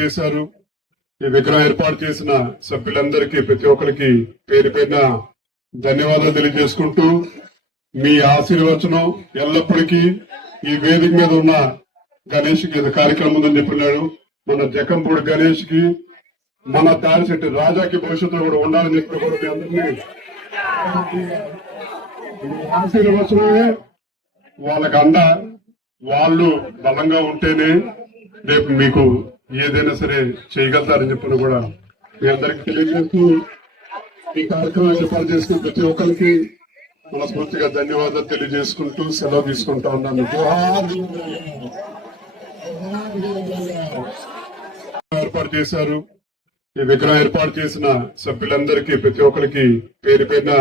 చేశారు. ఈ విగ్రహం ఏర్పాటు చేసిన సభ్యులందరికీ ప్రతి ఒక్కరికి పేరు పేరున ధన్యవాదాలు తెలియజేసుకుంటూ మీ ఆశీర్వచనం ఎల్లప్పటికీ ఈ వేదిక మీద ఉన్న గణేష్ కి కార్యక్రమం ఉందని చెప్పినాడు. మన జకంపూడి గణేష్ కి, మన తాడిశెట్టి రాజాకి భవిష్యత్తులో కూడా ఉండాలని చెప్పి కూడా మీ అందరినీ ఆశీర్వచనమే వాళ్ళకి అండ. వాళ్ళు బలంగా ఉంటేనే రేపు మీకు ఏదైనా సరే చేయగలుగుతారని చెప్పిన కూడా మీ అందరికి తెలియజేస్తూ ఈ కార్యక్రమం ఏర్పాటు చేసిన ప్రతి ఒక్కరికి మనస్ఫూర్తిగా ధన్యవాదాలు తెలియజేసుకుంటూ సెలవు తీసుకుంటా ఉన్నాను. ఏర్పాటు చేశారు. ఈ విగ్రహం ఏర్పాటు చేసిన సభ్యులందరికీ ప్రతి ఒక్కరికి పేరు పేరున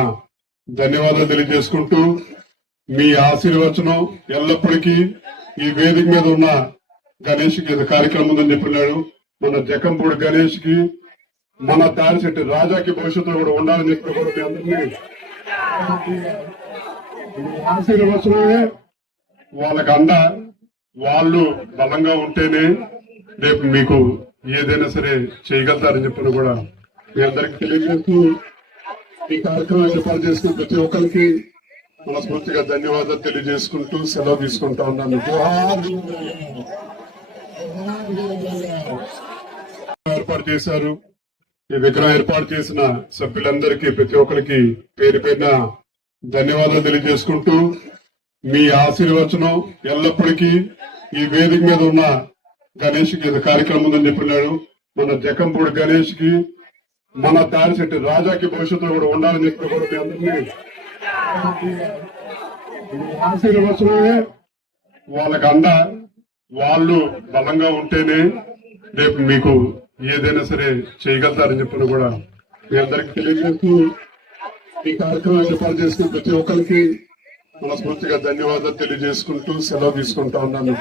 ధన్యవాదాలు తెలియజేసుకుంటూ మీ ఆశీర్వచనం ఎల్లప్పటికీ ఈ వేదిక మీద ఉన్న గణేష్ కి కార్యక్రమం ఉందని చెప్పినాడు. మన జకంపూడి గణేష్ కి, మన తాడిశెట్టి రాజాకి భవిష్యత్తులో కూడా ఉండాలని చెప్పి కూడా మీ అందరినీ ఆశీర్వచనమే వాళ్ళకి అండ. వాళ్ళు బలంగా ఉంటేనే రేపు మీకు ఏదైనా సరే చేయగలుగుతారని చెప్పిన కూడా మీ అందరికి తెలియజేస్తూ ఈ కార్యక్రమం ఏర్పాటు చేసిన ప్రతి ఒక్కరికి మనస్ఫూర్తిగా ధన్యవాదాలు తెలియజేసుకుంటూ సెలవు తీసుకుంటా ఉన్నాను. ఏర్పాటు చేశారు. ఈ విగ్రహం ఏర్పాటు చేసిన సభ్యులందరికీ ప్రతి ఒక్కరికి పేరు పేరున ధన్యవాదాలు తెలియజేసుకుంటూ మీ ఆశీర్వచనం ఎల్లప్పటికీ ఈ వేదిక మీద ఉన్న గణేష్ కి కార్యక్రమం ఉందని చెప్పినాడు. మన జకంపూడి గణేష్ కి, మన తాడిశెట్టి రాజాకి భవిష్యత్తులో కూడా ఉండాలని చెప్పి కూడా మీ అందరినీ ఆశీర్వచనమే వాళ్ళకి అండ. వాళ్ళు బలంగా ఉంటేనే రేపు మీకు ఏదైనా సరే చేయగలుగుతారని చెప్పిన కూడా మీ అందరికి తెలియజేస్తూ ఈ కార్యక్రమం ఏర్పాటు చేసిన ప్రతి ఒక్కరికి మనస్ఫూర్తిగా ధన్యవాదాలు తెలియజేసుకుంటూ సెలవు తీసుకుంటా ఉన్నాను.